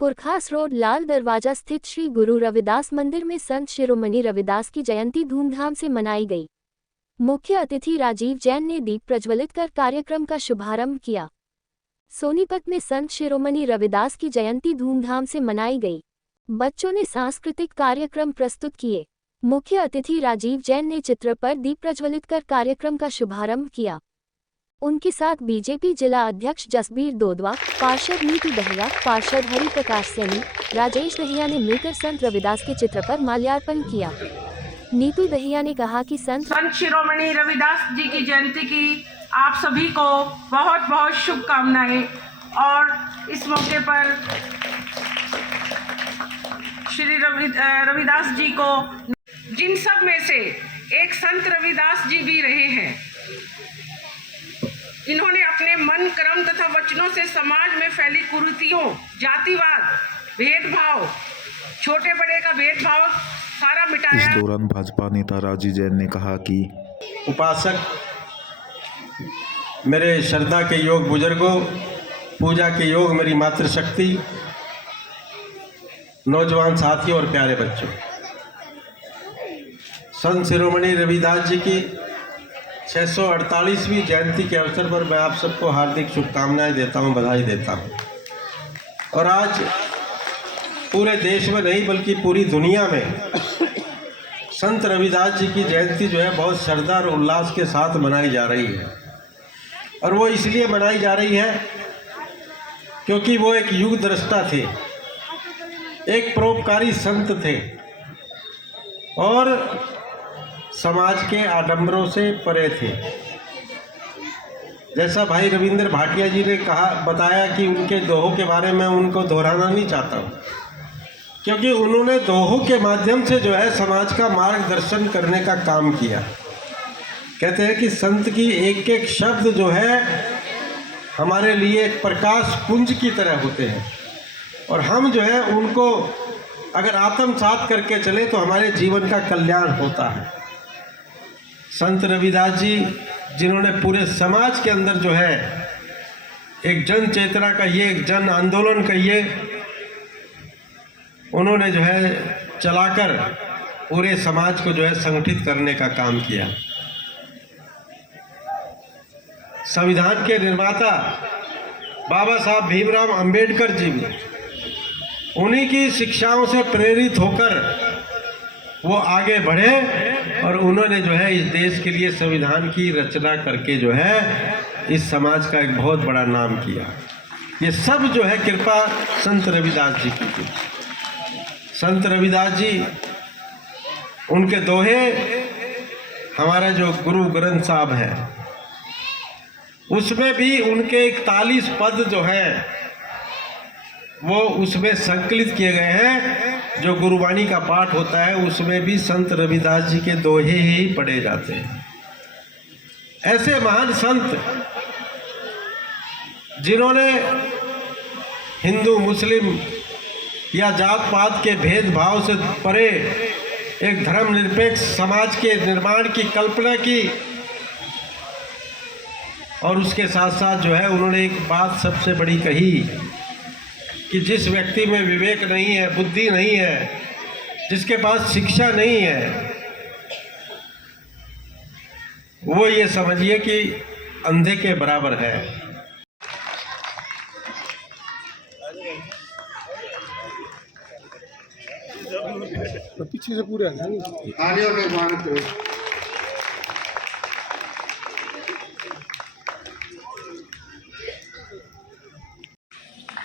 पुरखास road लाल दरवाजा स्थित श्री गुरु रविदास मंदिर में संत शिरोमणि रविदास की जयंती धूमधाम से मनाई गई। मुख्य अतिथि राजीव जैन ने दीप प्रज्वलित कर कार्यक्रम का शुभारंभ किया। सोनीपत में संत शिरोमणि रविदास की जयंती धूमधाम से मनाई गई। बच्चों ने सांस्कृतिक कार्यक्रम प्रस्तुत किए। मुख्य अतिथि राजीव जैन ने चित्र पर दीप प्रज्वलित कर कार्यक्रम का शुभारंभ किया। उनके साथ बीजेपी जिला अध्यक्ष जसबीर दोदवा, पार्षद नीतू दहिया, पार्षद हरिप्रकाश सैनी, राजेश दहिया ने मिलकर संत रविदास के चित्र पर माल्यार्पण किया। नीतू दहिया ने कहा कि संत शिरोमणि रविदास जी की जयंती की आप सभी को बहुत बहुत शुभकामनाएं। और इस मौके पर श्री रविदास जी को, जिन सब में से एक संत रविदास जी भी रहे हैं, इन्होंने अपने मन, कर्म तथा वचनों से समाज में फैली कुरीतियों, जातिवाद, भेदभाव, छोटे बड़े का भेदभाव सारा मिटाया। इस दौरान भाजपा नेता राजीव जैन ने कहा कि उपासक, मेरे श्रद्धा के योग बुजुर्गों, पूजा के योग मेरी मातृशक्ति, नौजवान साथियों और प्यारे बच्चों, संत शिरोमणि रविदास जी की 648वीं जयंती के अवसर पर मैं आप सबको हार्दिक शुभकामनाएं देता हूं, बधाई देता हूं। और आज पूरे देश में नहीं बल्कि पूरी दुनिया में संत रविदास जी की जयंती जो है बहुत श्रद्धा और उल्लास के साथ मनाई जा रही है। और वो इसलिए मनाई जा रही है क्योंकि वो एक युग दृष्टा थे, एक परोपकारी संत थे और समाज के आडंबरों से परे थे। जैसा भाई रविंद्र भाटिया जी ने बताया कि उनके दोहों के बारे में उनको दोहराना नहीं चाहता हूँ, क्योंकि उन्होंने दोहों के माध्यम से जो है समाज का मार्गदर्शन करने का काम किया। कहते हैं कि संत की एक एक शब्द जो है हमारे लिए एक प्रकाश पुंज की तरह होते हैं और हम जो है उनको अगर आत्मसात करके चले तो हमारे जीवन का कल्याण होता है। संत रविदास जी, जिन्होंने पूरे समाज के अंदर जो है एक जन चेतना कहिए, एक जन आंदोलन कहिए, उन्होंने जो है चलाकर पूरे समाज को जो है संगठित करने का काम किया। संविधान के निर्माता बाबा साहब भीमराव अंबेडकर जी भी उन्हीं की शिक्षाओं से प्रेरित होकर वो आगे बढ़े और उन्होंने जो है इस देश के लिए संविधान की रचना करके जो है इस समाज का एक बहुत बड़ा नाम किया। ये सब जो है कृपा संत रविदास जी की थी। संत रविदास जी, उनके दोहे, हमारा जो गुरु ग्रंथ साहब है उसमें भी उनके 41 पद जो है वो उसमें संकलित किए गए हैं। जो गुरुवाणी का पाठ होता है उसमें भी संत रविदास जी के दोहे ही पढ़े जाते हैं। ऐसे महान संत जिन्होंने हिंदू मुस्लिम या जात पात के भेदभाव से परे एक धर्मनिरपेक्ष समाज के निर्माण की कल्पना की और उसके साथ साथ जो है उन्होंने एक बात सबसे बड़ी कही कि जिस व्यक्ति में विवेक नहीं है, बुद्धि नहीं है, जिसके पास शिक्षा नहीं है, वो ये समझिए कि अंधे के बराबर है। तो पीछे से पूरे तालियों के स्वागत करो।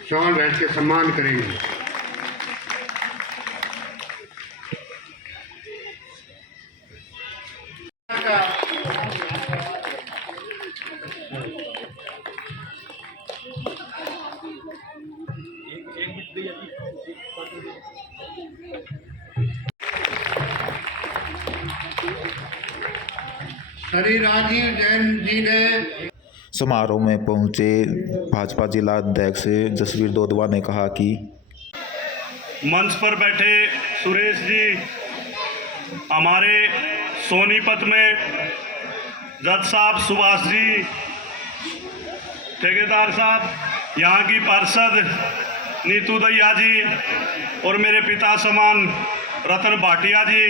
शॉल बैठ के सम्मान करेंगे। श्री राजीव जैन जी ने समारोह में पहुंचे भाजपा जिला अध्यक्ष जसबीर दोदवा ने कहा कि मंच पर बैठे सुरेश जी, हमारे सोनीपत में जज साहब, सुभाष जी, ठेकेदार साहब, यहाँ की पार्षद नीतू दहिया जी और मेरे पिता समान रतन भाटिया जी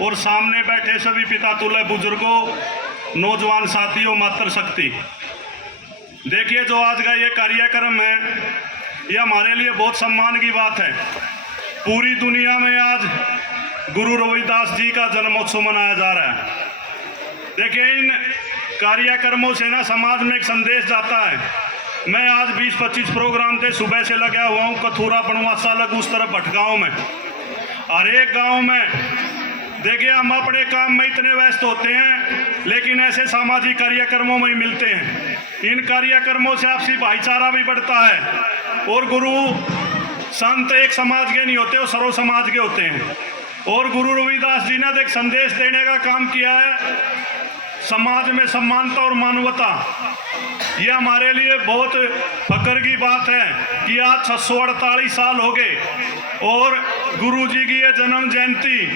और सामने बैठे सभी पिता तुल्य बुजुर्गों, नौजवान साथियों, मातृशक्ति। देखिए, जो आज का ये कार्यक्रम है, ये हमारे लिए बहुत सम्मान की बात है। पूरी दुनिया में आज गुरु रविदास जी का जन्मोत्सव मनाया जा रहा है। देखिए, इन कार्यक्रमों से ना समाज में एक संदेश जाता है। मैं आज 20-25 प्रोग्राम थे, सुबह से लगा हुआ हूँ कथूरा, बनवासा, लग उस तरफ भटगांव में, हर एक गाँव में। देखिए, हम अपने काम में इतने व्यस्त होते हैं, लेकिन ऐसे सामाजिक कार्यक्रमों में ही मिलते हैं। इन कार्यक्रमों से आपसी भाईचारा भी बढ़ता है और गुरु संत एक समाज के नहीं होते, वो सर्व समाज के होते हैं। और गुरु रविदास जी ने एक संदेश देने का काम किया है, समाज में समानता और मानवता। ये हमारे लिए बहुत फख्र की बात है कि आज 648 साल हो गए और गुरु जी की ये जन्म जयंती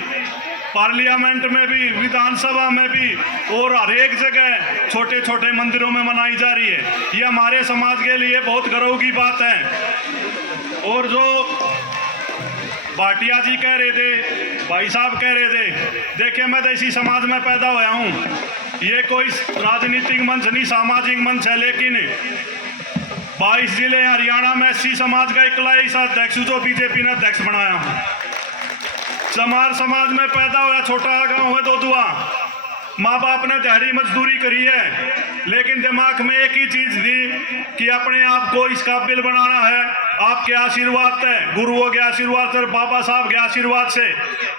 पार्लियामेंट में भी, विधानसभा में भी और हर एक जगह छोटे छोटे मंदिरों में मनाई जा रही है। ये हमारे समाज के लिए बहुत गर्व की बात है। और जो भाटिया जी कह रहे थे, भाई साहब कह रहे थे, देखिए, मैं तो इसी समाज में पैदा हुआ हूँ। ये कोई राजनीतिक मंच नहीं, सामाजिक मंच है, लेकिन 22 जिले हरियाणा में एससी समाज का इकला ही अध्यक्ष जो बीजेपी ने अध्यक्ष बनाया हूँ। चमार समाज में पैदा हुआ, छोटा गांव है दोदुआ। माँ बाप ने दिहाड़ी मजदूरी करी है, लेकिन दिमाग में एक ही चीज थी कि अपने आप को इस काबिल बनाना है। आपके आशीर्वाद है, गुरुओं के आशीर्वाद से, बाबा साहब के आशीर्वाद से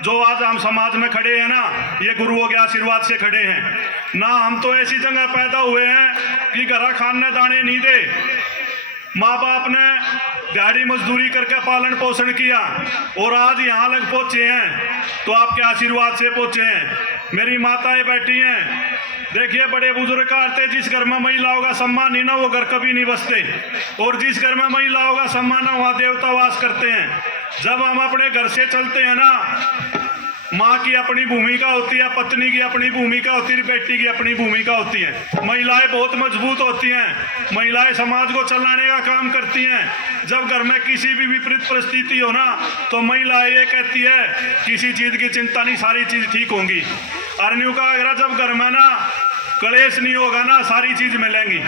जो आज हम समाज में खड़े हैं ना, ये गुरुओं के आशीर्वाद से खड़े हैं ना। हम तो ऐसी जगह पैदा हुए हैं कि घरा खाने दाने नहीं दे, माँ बाप ने दिहाड़ी मजदूरी करके पालन पोषण किया और आज यहाँ लग पहुंचे हैं, तो आपके आशीर्वाद से पहुंचे हैं। मेरी माताएं बैठी हैं, देखिए, बड़े बुजुर्ग कहते हैं, जिस घर में महिलाओं का सम्मान नहीं ना, वो घर कभी नहीं बसते, और जिस घर में महिलाओं का सम्मान है, वहाँ देवता वास करते हैं। जब हम अपने घर से चलते हैं ना, माँ की अपनी भूमिका होती है, पत्नी की अपनी भूमिका होती है, बेटी की अपनी भूमिका होती है। महिलाएं बहुत मजबूत होती हैं, महिलाएं समाज को चलाने का काम करती हैं। जब घर में किसी भी विपरीत परिस्थिति हो ना, तो महिलाएं ये कहती है, किसी चीज़ की चिंता नहीं, सारी चीज़ ठीक होंगी। अर्नियों का अगर जब घर में ना कलेश नहीं होगा ना, सारी चीज़ मिलेंगी।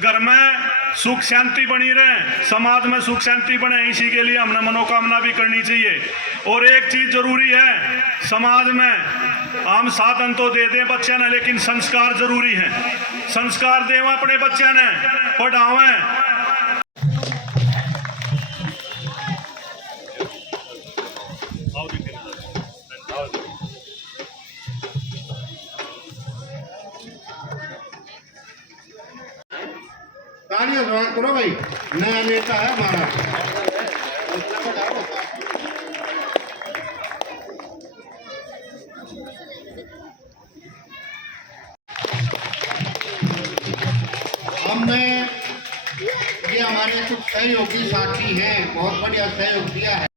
घर में सुख शांति बनी रहे, समाज में सुख शांति बने, इसी के लिए हमने मनोकामना भी करनी चाहिए। और एक चीज जरूरी है, समाज में हम साधन तो दे दें बच्चे ने, लेकिन संस्कार जरूरी है। संस्कार दें अपने बच्चे ने, पढ़ावें। तालियां स्वागत करो भाई, नया नेता है हमारा। हमने ये हमारे कुछ सहयोगी साथी हैं, बहुत बढ़िया सहयोग दिया है।